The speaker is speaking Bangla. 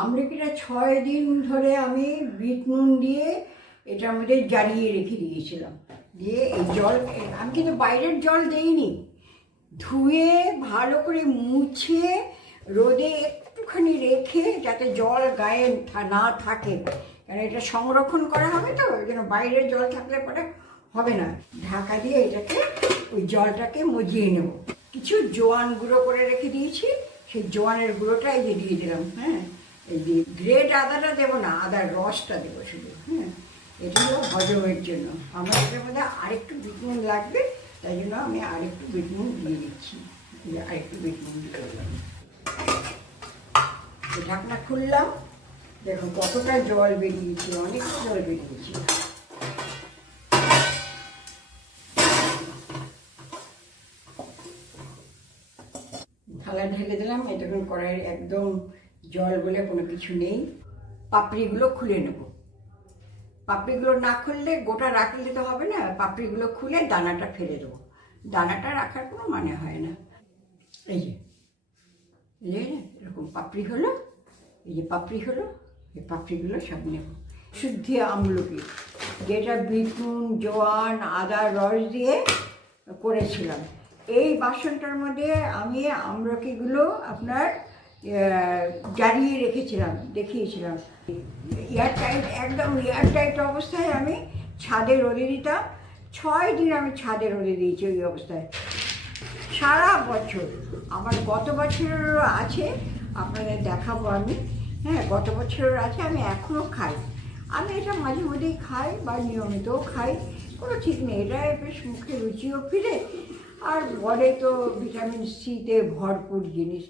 আমলকিটা ছয় দিন ধরে আমি বিট নুন দিয়ে এটার মধ্যে জ্বালিয়ে রেখে দিয়েছিলাম। দিয়ে এই জল, আমি কিন্তু বাইরের জল দেইনি। ধুয়ে ভালো করে মুছে রোদে একটুখানি রেখে যাতে জল গায়ে না থাকে। কারণ এটা সংরক্ষণ করা হবে তো, ওই জন্য বাইরের জল থাকলে পরে হবে না। ঢাকা দিয়ে এটাকে, ওই জলটাকে মজিয়ে নেব। কিছু জোয়ান গুঁড়ো করে রেখে দিয়েছি, সেই জোয়ানের গুঁড়োটা এই দিয়ে দিলাম হ্যাঁ? গ্রেট আদাটা দেবো না, আদার রসটা দেবো শুধু হ্যাঁ? এটা হলো হজমের জন্য। আমার এটার মধ্যে আরেকটু বিটনুন লাগবে, তাই জন্য আমি আরেকটু বিটনুন দিয়ে দিচ্ছি। আরেকটু বিটনুন দিয়ে দিলাম। ঢাকনা খুললাম। দেখো কতটা জল বেরিয়েছে অনেকটা জল বেরিয়েছে। থালা ঢেলে দিলাম এতক্ষণ কড়াইয়ের একদম জল বলে কোনো কিছু নেই, পাপড়িগুলো খুলে নেব। পাপড়িগুলো না খুললে গোটা রাখলে তো হবে না, পাপড়িগুলো খুলে দানাটা ফেলে দেবো। দানাটা রাখার কোনো মানে হয় না। এই যে এরকম পাপড়ি হলো, এই যে পাপড়ি হলো, এই পাপড়িগুলো সব নেব। শুদ্ধি আমলকি, যেটা বিটুন জোয়ান, আদা, রস দিয়ে করেছিলাম। এই বাসনটার মধ্যে আমি আমলকিগুলো আপনার জ্বালিয়ে রেখেছিলাম, দেখিয়েছিলাম। এয়ার টাইট একদম এয়ার টাইট অবস্থায় আমি ছাদে রোদে দিতাম। ছয় দিন আমি ছাদে রোদে দিয়েছি ওই অবস্থায়। সারা বছর। আমার গত বছরেরও আছে, আপনাদের দেখাবো আমি। হ্যাঁ গত বছরের আছে, আমি এখনও খাই। আমি এটা মাঝে মধ্যেই খাই বা নিয়মিতও খাই, কোনো ঠিক নেই। এটা বেশ মুখে রুচিও ফিরে। আর বলে তো ভিটামিন সিতে ভরপুর জিনিস।